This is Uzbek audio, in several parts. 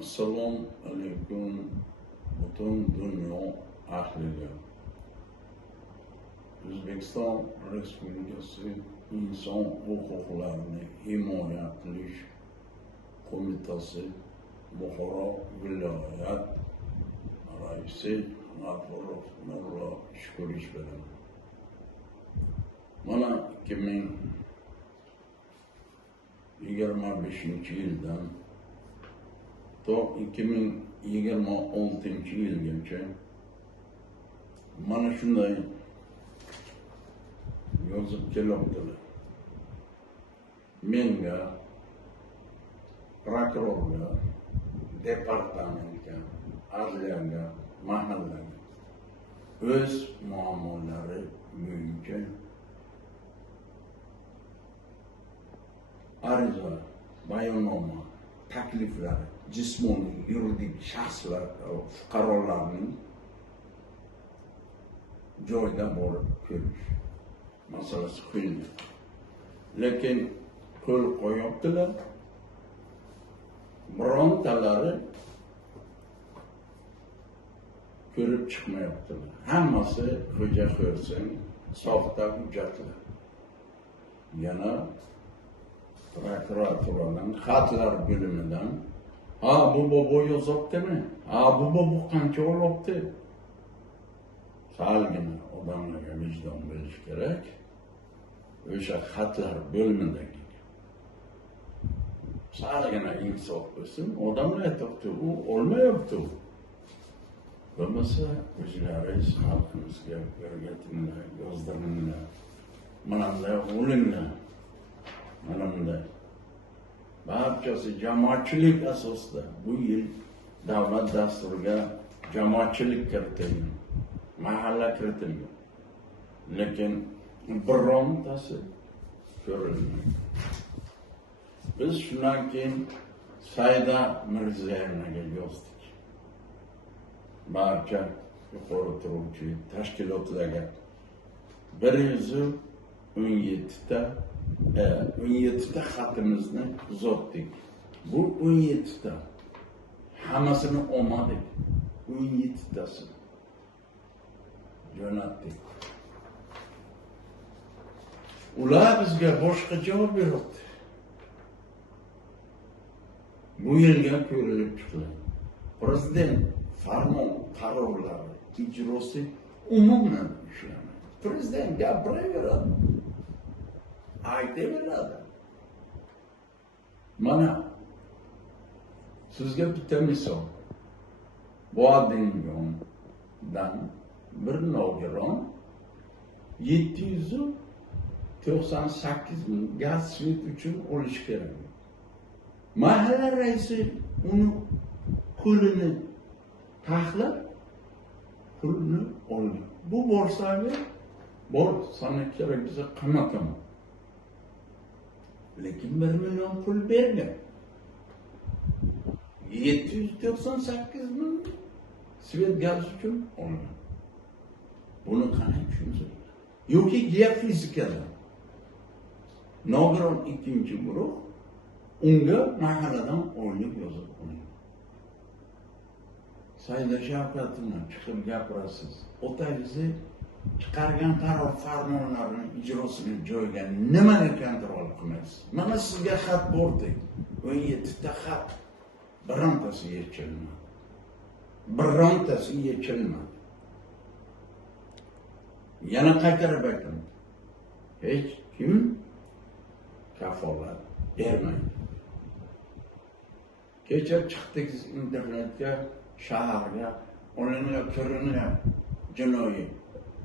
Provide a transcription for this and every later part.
Assalomu alaykum butun dunyo ahliga. O'zbekiston Respublikasi Inson huquqlarini himoya qilish qo'mitasi Buxoro viloyat raisi G'afurov Nurlo Shukurovich bilan mana 2025 yildan to 2026 yilgacha mana shunday yozib kelyaptilar. Menga, prokurorga, departamentga, adliyaga, mahallaga o'z muammolari bo'yicha ariza, bayonnoma, takliflari jismoniy, yuridik shaxslar, fuqarolarning joyda borib ko'rish masalasi qo'yildi. Lekin qo'l qo'yaptilar, birontalari ko'rib chiqmayaptilar. Hammasi xo'ja ko'rsang soxta hujjatlar. Yana prokuraturadan, xatlar bo'limidan bu bobo yozibdimi? Bu bobo qancha olibdi? Salgina odamlarga vijdon bo'lish kerak. O'sha xatlar bo'limidagi salgina insof bo'lsin. Odamlar aytibdi, u olmayapti. Bo'lmasa o'zlaringiz xalqimizga o'rgatinglar, yozdiringlar. Mana bunday o'linglar. Mana bunday. Barchasi jamoatchilik asosida bu yil davlat dasturiga jamoatchilik kiritilgan, mahalla kiritilgan. Lekin birontasi ko'rilmagan. Biz shundan keyin Saida Mirziyoyevaga yozdik. Barcha yuqori turuvchi tashkilotlarga 17 ta xatimizni uzatdik. Bu 17 ta hammasini olmadik. 17 tasi jo'natdik. Ular bizga boshqa javob berdi. Bu yilga ko'rilib chiqdi. Prezident farmon qarorlari ijrosi umuman ishlamaydi. Prezident gapiraveradi. Aytaveradi. Mana sizga bitta misol. Boadingondan bir nogiron 798 ming gaz svet uchun olish kerak. Mahalla raisi uni qo'lini taxlab pulni oldi. Bu borsaga bor sana kerak biza qamataman. Lekin 1 million pul bergan. 798 ming svet gaz uchun oldi. Buni qanday tushunsiz? Yoki geofizikadan nogiron ikkinchi guruh unga mahalladan oylik yozib qo'ygan. Saida Shavkatovna chiqib gapirasiz. Otangizni chiqargan qaror farmonlarini ijrosini joyiga nimaga kontrol qilmaysiz? Mana sizga xat bordi. 17 ta xat. Birontasi yechilmadi. Birontasi yechilmadi. Yana qaytarib aytaman. Hech kim kafolat bermaydi. Kecha chiqdik internetga, shaharga, olingan ko'ringan jinoiy.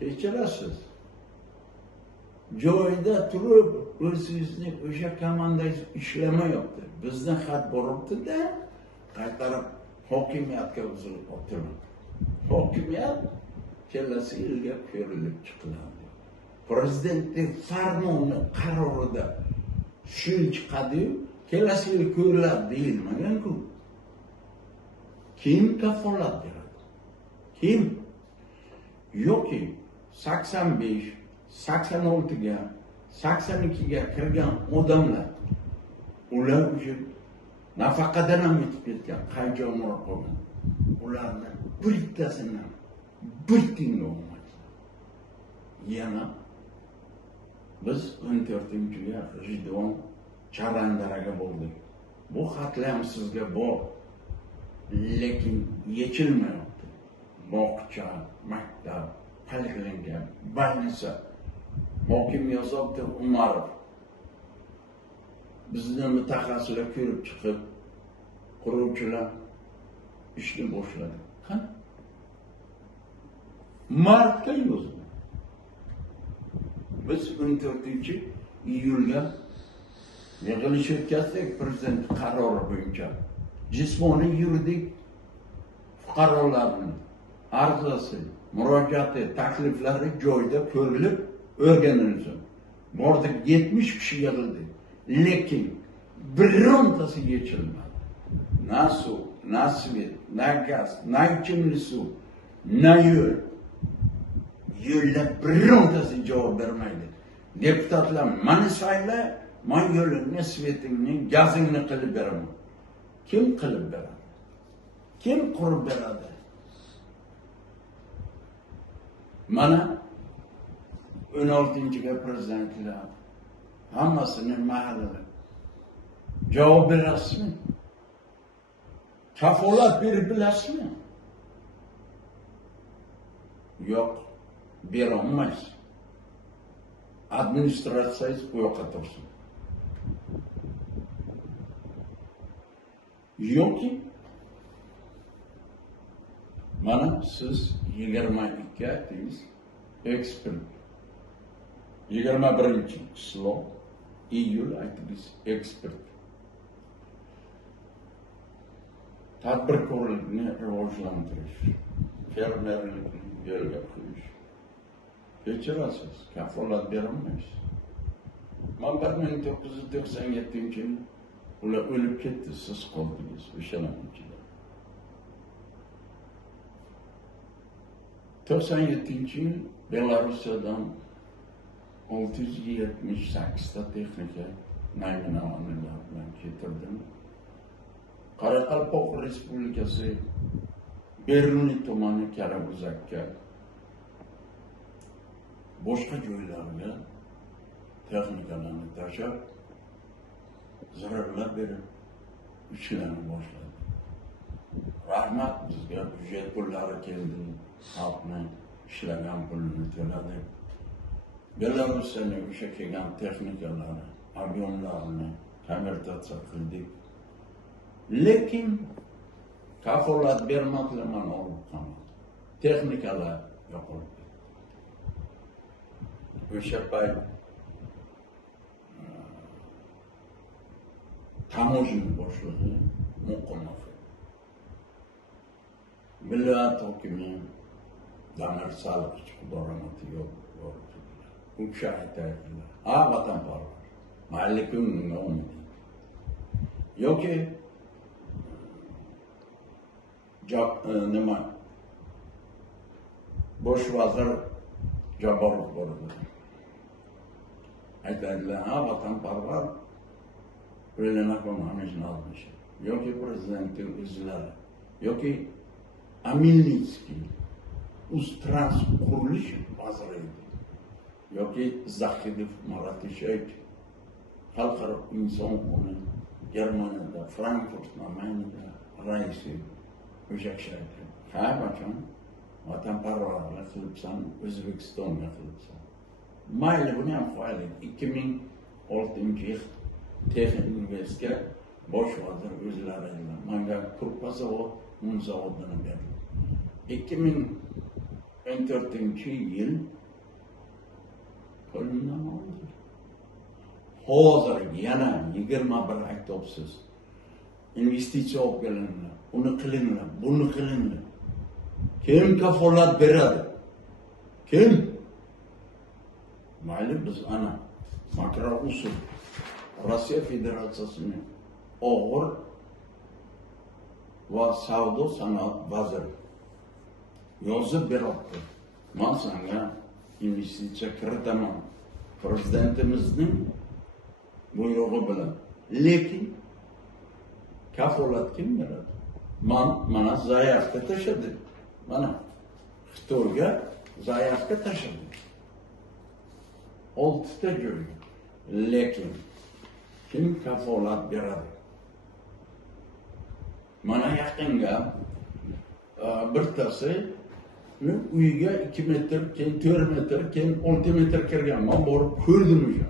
Kechirasiz. Joyda turib, o'zingizni o'sha komandangiz ishlamayapti. Bizdan xat boribdi-da, qaytarib hokimiyatga uzilib o'tiradi. Hokimiyat kelasi yilga ko'rilib chiqiladi. Prezidentning farmoni qarorida shu chiqadi-yu, kelasi yil ko'riladi deyilmagan-ku. Kim kafolat beradi? Kim? Yoki 85, 86 ga, 82 ga kirgan odamlar, ular uchun nafaqadan ham yetib ketgan qancha qolgan. Ularni bittasini bir tinga olmaydi. Yana biz 14-ga G'ijduvon Charandaraga bo'ldik. Bu xatlar sizga bor, lekin yechilmayapti. Bog'cha, maktab, poliklinika, больница. Hokim yozibdi Umarov. Bizni mutaxassislar ko'rib chiqib, quruvchilar ishni boshladi. Qani? Martda yozdi. Biz 14-iyulga yig'ilish o'tkazdik prezident qarori bo'yicha. Jismoniy yuridik fuqarolarning arzasi, murojaati, takliflari joyida ko'rilib, o'rganildi. Bordik 70 kishi yig'ildi. Lekin birontasi yechilmadi. Na suv, na svet, na gaz, na ichimlik suv, na yo'l. Yo'llar birontasi javob bermaydi. Deputatlar mani sayla, men yo'lingni, svetingni, gazingni qilib beraman. Kim qilib beradi? Kim qurib beradi? Mana 16-ga prezidentlar hammasini mahallada javob berasizmi? Kafolat berib bilasizmi? Yo'q, bera olmaysiz. Administratsiyangiz bu yoqqa tursin. Yo'qki, mana siz 22 aytdingiz, ekspert. 21-iyul aytdingiz, ekspert. Tadbirkorlikni rivojlantirish, fermerlikni yo'lga qo'yish. Kechirasiz, kafolat berolmaysiz. Men 1997-yil ular o'lib ketdi, siz qoldingiz o'shalarning ichida. 97-yil Belorussiyadan 678 ta texnika namunalari bilan ketirdim. Qoraqalpoq Respublikasi Beruniy tumani Karabuzakka boshqa joylarga texnikalarni tashlab, zararlar berib ishlarni boshladi. Rahmat, bizga byudjet pullari keldi, xalqni ishlagan pulini to'ladi. Belorussiyaning o'sha kelgan texnikalari, avialarni konvertatsiya qildik. Lekin kafolat bermadilar, mana olib qoldi. Texnikalar yo'qoldi. O'sha payt tamoshni boshlig'i Muqimov. Viloyat hokimi Damir Saliqich rahmati yo'q. U kishi aytadilar, vatanparvar, mayli ko'nglinga olmaydi. Yoki nima bosh vazir Jabborov bo'ladi. Aytadilar, vatanparvar o'ylana qolmanish lazım. Yoki prezidentning o'zlari, yoki Amilnitskiy, Uztrans qurilish vaziri, yoki Zahidov Marat Ishayevich, xalqaro inson huquqi Germaniyada, Frankfurt Maynida raisi o'sha kishi aytadi. Qachon vatanparvarlik qilibsan, O'zbekistonga qilibsan. Mayli, buni ham qo'yaylik. 2006-yil Texnoinvestga bosh vazir o'zlari bilan menga Kurpa zavod, un zavodini berdi. 2014-yil qo'limdan oldi. Hozir yana 21 aytibsiz. Investitsiya olib kelinglar, uni qilinglar, buni qilinglar. Kim kafolat beradi? Kim? Mayli, biz ana makro usul Rossiya Federatsiyasining og'ir va savdo sanoat vaziri yozib beribdi. Men senga investitsiya kiritaman prezidentimizning buyrug'i bilan. Lekin kafolat kim beradi? Mana zaявka tashladi. Mana Xitoyga zaявka tashladi. 6 ta joyga. Lekin kim kafolat beradi? Mana yaqinga birtasi uyiga 2 metr, keyin 4 metr, keyin 6 metr kirgan. Men borib ko'rdim o'sha.